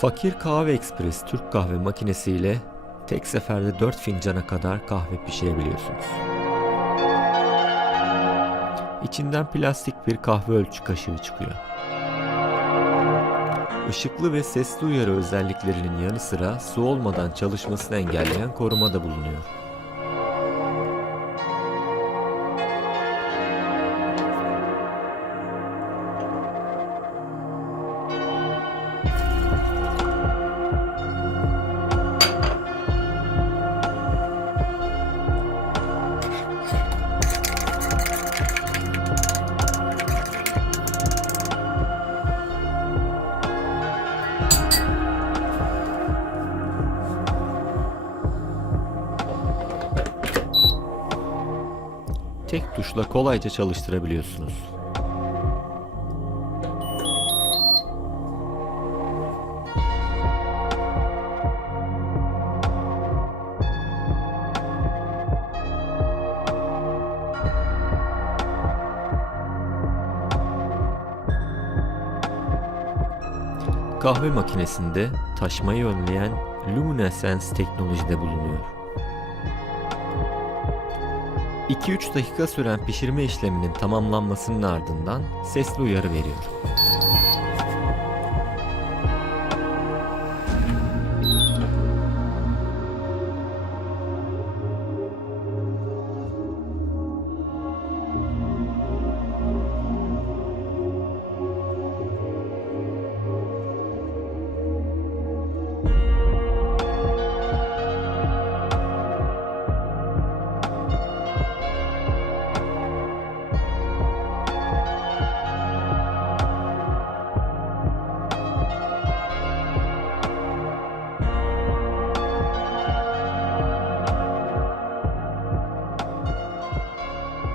Fakir Kahve Ekspres Türk kahve makinesiyle tek seferde 4 fincana kadar kahve pişirebiliyorsunuz. İçinden plastik bir kahve ölçü kaşığı çıkıyor. Işıklı ve sesli uyarı özelliklerinin yanı sıra su olmadan çalışmasını engelleyen koruma da bulunuyor. Tek tuşla kolayca çalıştırabiliyorsunuz. Kahve makinesinde taşmayı önleyen Luminescence teknolojide bulunuyor. 2-3 dakika süren pişirme işleminin tamamlanmasının ardından sesli uyarı veriyor.